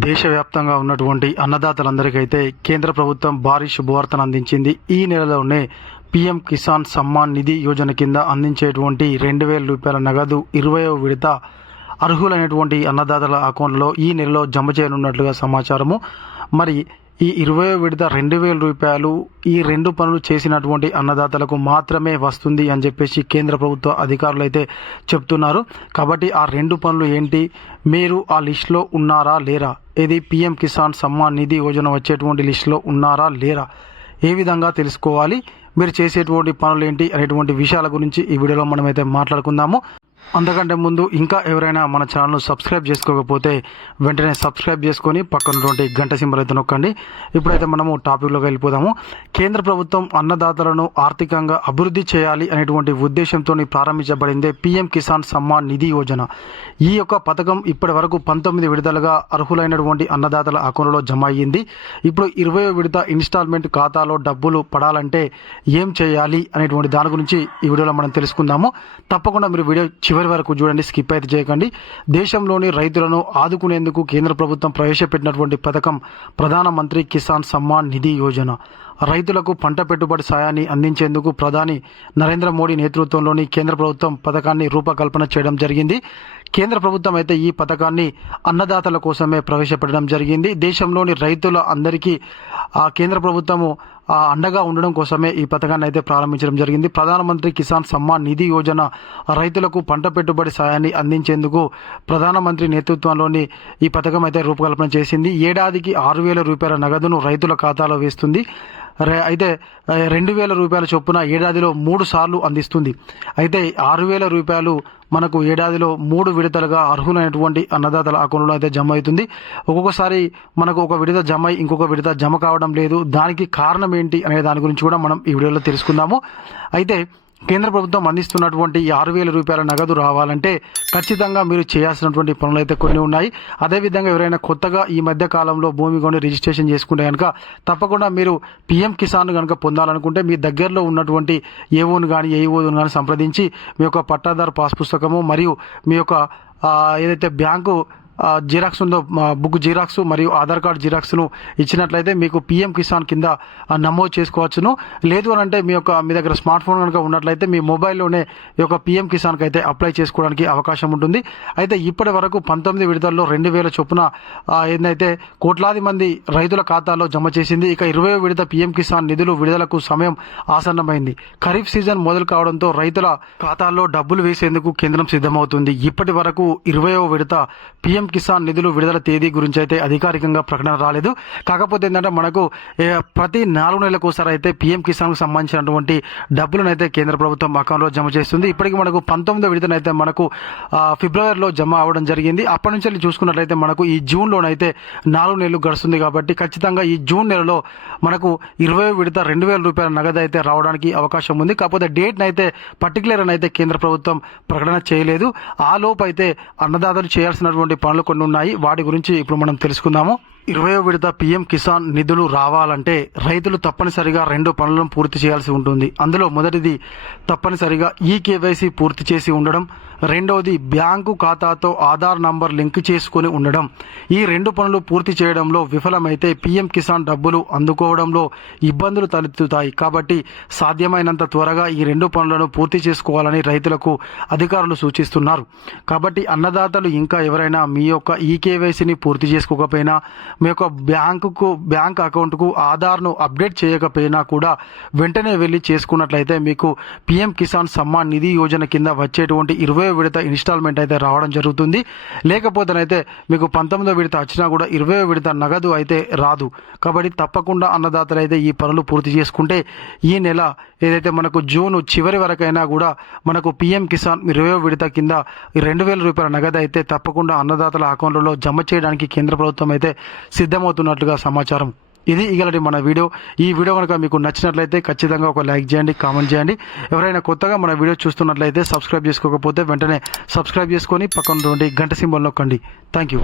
దేశవ్యాప్తంగా ఉన్నటువంటి అన్నదాతలందరికైతే కేంద్ర ప్రభుత్వం భారీ శుభవార్తను అందించింది. ఈ నెలలోనే పీఎం కిసాన్ సమ్మాన్ నిధి యోజన కింద అందించేటువంటి 2,000 రూపాయల నగదు 20వ విడత అర్హులైనటువంటి అన్నదాతల అకౌంట్లో ఈ నెలలో జమ చేయనున్నట్లుగా సమాచారము. మరి ఈ 20వ విడత 2,000 రూపాయలు ఈ రెండు పనులు చేసినటువంటి అన్నదాతలకు మాత్రమే వస్తుంది అని చెప్పేసి కేంద్ర ప్రభుత్వ అధికారులు అయితే చెప్తున్నారు. కాబట్టి ఆ రెండు పనులు ఏంటి, మీరు ఆ లిస్టులో ఉన్నారా లేరా, ఇది పీఎం కిసాన్ సమ్మాన్ నిధి యోజన వచ్చేటువంటి లిస్టులో ఉన్నారా లేరా, ఏ విధంగా తెలుసుకోవాలి, మీరు చేసేటువంటి పనులు ఏంటి అనేటువంటి విషయాల గురించి ఈ వీడియోలో మనమైతే మాట్లాడుకుందాము. అంతకంటే ముందు ఇంకా ఎవరైనా మన ఛానల్ను సబ్స్క్రైబ్ చేసుకోకపోతే వెంటనే సబ్స్క్రైబ్ చేసుకొని పక్కనటువంటి గంట సింబల్ అయితే నొక్కండి. ఇప్పుడైతే మనము టాపిక్లోకి వెళ్ళిపోదాము. కేంద్ర ప్రభుత్వం అన్నదాతలను ఆర్థికంగా అభివృద్ధి చేయాలి అనేటువంటి ఉద్దేశంతో ప్రారంభించబడిందే పీఎం కిసాన్ సమ్మాన్ నిధి యోజన. ఈ యొక్క పథకం ఇప్పటి వరకు 19 విడతలుగా అర్హులైనటువంటి అన్నదాతల అకౌంట్లో జమ అయ్యింది. ఇప్పుడు 20వ విడత ఇన్స్టాల్మెంట్ ఖాతాలో డబ్బులు పడాలంటే ఏం చేయాలి అనేటువంటి దాని గురించి ఈ వీడియోలో మనం తెలుసుకుందాము. తప్పకుండా మీరు వీడియో చివరి వరకు చూడండి, స్కిప్ అయితే చేయకండి. దేశంలోని రైతులను ఆదుకునేందుకు కేంద్ర ప్రభుత్వం ప్రవేశపెట్టినటువంటి పథకం ప్రధానమంత్రి కిసాన్ సమ్మాన్ నిధి యోజన. రైతులకు పంట పెట్టుబడి సాయాన్ని అందించేందుకు ప్రధాని నరేంద్ర మోడీ నేతృత్వంలోని కేంద్ర ప్రభుత్వం పథకాన్ని రూపకల్పన చేయడం జరిగింది. కేంద్ర ప్రభుత్వం అయితే ఈ పథకాన్ని అన్నదాతల కోసమే ప్రవేశపెట్టడం జరిగింది. దేశంలోని రైతుల అందరికీ ఆ కేంద్ర ప్రభుత్వము అండగా ఉండడం కోసమే ఈ పథకాన్ని అయితే ప్రారంభించడం జరిగింది. ప్రధానమంత్రి కిసాన్ సమ్మాన్ నిధి యోజన రైతులకు పంట పెట్టుబడి సాయాన్ని అందించేందుకు ప్రధానమంత్రి నేతృత్వంలోని ఈ పథకం అయితే రూపకల్పన చేసింది. ఏడాదికి 6,000 రూపాయల నగదును రైతుల ఖాతాలో వేస్తుంది. అయితే 2,000 రూపాయల చొప్పున ఏడాదిలో 3 సార్లు అందిస్తుంది. అయితే 6,000 రూపాయలు మనకు ఏడాదిలో 3 విడతలుగా అర్హులైనటువంటి అన్నదాతల అకౌంట్లో అయితే జమ అవుతుంది. ఒక్కొక్కసారి మనకు ఒక విడత జమ అయి ఇంకొక విడత జమ కావడం లేదు. దానికి కారణం ఏంటి అనే దాని గురించి కూడా మనం ఈ వీడియోలో తెలుసుకుందాము. అయితే కేంద్ర ప్రభుత్వం అందిస్తున్నటువంటి 6,000 రూపాయల నగదు రావాలంటే ఖచ్చితంగా మీరు చేయాల్సినటువంటి పనులు అయితే కొన్ని ఉన్నాయి. అదేవిధంగా ఎవరైనా కొత్తగా ఈ మధ్య కాలంలో భూమి కొని రిజిస్ట్రేషన్ చేసుకుంటే కనుక తప్పకుండా మీరు పీఎం కిసాన్ కనుక పొందాలనుకుంటే మీ దగ్గరలో ఉన్నటువంటి ఏఓను కానీ ఏఈఓను కానీ సంప్రదించి మీ యొక్క పట్టాదారు పాస్ పుస్తకము మరియు మీ యొక్క ఏదైతే బ్యాంకు జిరాక్స్ ఉందో బుక్ జిరాక్స్ మరియు ఆధార్ కార్డ్ జిరాక్స్ను ఇచ్చినట్లయితే మీకు పీఎం కిసాన్ కింద నమోదు చేసుకోవచ్చును. లేదు అని అంటే మీ దగ్గర స్మార్ట్ ఫోన్ కనుక ఉన్నట్లయితే మీ మొబైల్లోనే ఈ యొక్క పీఎం కిసాన్కి అయితే అప్లై చేసుకోవడానికి అవకాశం ఉంటుంది. అయితే ఇప్పటి వరకు 19 విడతల్లో 2,000 చొప్పున ఏంటంటే కోట్లాది మంది రైతుల ఖాతాల్లో జమ చేసింది. ఇక 20వ విడత పీఎం కిసాన్ నిధులు విడుదలకు సమయం ఆసన్నమైంది. ఖరీఫ్ సీజన్ మొదలు కావడంతో రైతుల ఖాతాల్లో డబ్బులు వేసేందుకు కేంద్రం సిద్ధమవుతుంది. ఇప్పటి వరకు 20వ విడత పీఎం కిసాన్ నిధులు విడుదల తేదీ గురించి అయితే అధికారికంగా ప్రకటన రాలేదు. కాకపోతే ఏంటంటే మనకు ప్రతి 4 నెలలకు ఒకసారి అయితే పీఎం కిసాన్కు సంబంధించినటువంటి డబ్బులను అయితే కేంద్ర ప్రభుత్వం అకౌంట్లో జమ చేస్తుంది. ఇప్పటికి మనకు 19వ విడతనైతే మనకు ఫిబ్రవరిలో జమ అవ్వడం జరిగింది. అప్పటి నుంచి చూసుకున్నట్లయితే మనకు ఈ జూన్లోనైతే 4 నెలలు గడుస్తుంది. కాబట్టి ఖచ్చితంగా ఈ జూన్ నెలలో మనకు 20వ విడత 2,000 రూపాయల నగదు అయితే రావడానికి అవకాశం ఉంది. కాకపోతే డేట్ని అయితే పర్టికులర్ అని అయితే కేంద్ర ప్రభుత్వం ప్రకటన చేయలేదు. ఆ లోపు అయితే అన్నదాతలు చేయాల్సినటువంటి పనులు కొన్ని ఉన్నాయి. వాటి గురించి ఇప్పుడు మనం తెలుసుకుందాము. 20వ విడత పీఎం కిసాన్ నిధులు రావాలంటే రైతులు తప్పనిసరిగా 2 పనులను పూర్తి చేయాల్సి ఉంటుంది. అందులో మొదటిది తప్పనిసరిగా ఈకేవైసీ పూర్తి చేసి ఉండడం, రెండవది బ్యాంకు ఖాతాతో ఆధార్ నంబర్ లింక్ చేసుకుని ఉండడం. ఈ 2 పనులు పూర్తి చేయడంలో విఫలమైతే పీఎం కిసాన్ డబ్బులు అందుకోవడంలో ఇబ్బందులు తలెత్తుతాయి. కాబట్టి సాధ్యమైనంత త్వరగా ఈ 2 పనులను పూర్తి చేసుకోవాలని రైతులకు అధికారులు సూచిస్తున్నారు. కాబట్టి అన్నదాతలు ఇంకా ఎవరైనా మీ యొక్క ఈకేవైసీని పూర్తి చేసుకోకపోయినా, మీ యొక్క బ్యాంక్ అకౌంట్కు ఆధార్ను అప్డేట్ చేయకపోయినా కూడా వెంటనే వెళ్ళి చేసుకున్నట్లయితే మీకు పీఎం కిసాన్ సమ్మాన్ నిధి యోజన కింద వచ్చేటువంటి 20వ విడత ఇన్స్టాల్మెంట్ అయితే రావడం జరుగుతుంది. లేకపోతేనైతే మీకు 19వ విడత వచ్చినా కూడా 20వ విడత నగదు అయితే రాదు. కాబట్టి తప్పకుండా అన్నదాతలు అయితే ఈ పనులు పూర్తి చేసుకుంటే ఈ నెల ఏదైతే మనకు జూన్ చివరి వరకైనా కూడా మనకు పీఎం కిసాన్ 20వ విడత కింద 2,000 రూపాయల నగదు అయితే తప్పకుండా అన్నదాతల అకౌంట్లలో జమ చేయడానికి కేంద్ర ప్రభుత్వం అయితే సిద్ధమవుతున్నట్లుగా సమాచారం. ఇది ఇగలటి మన వీడియో. ఈ వీడియో కనుక మీకు నచ్చినట్లయితే ఖచ్చితంగా ఒక లైక్ చేయండి, కామెంట్ చేయండి. ఎవరైనా కొత్తగా మన వీడియో చూస్తున్నట్లయితే సబ్స్క్రైబ్ చేసుకోకపోతే వెంటనే సబ్స్క్రైబ్ చేసుకొని పక్కన గంట సింబల్ నొక్కండి. Thank you.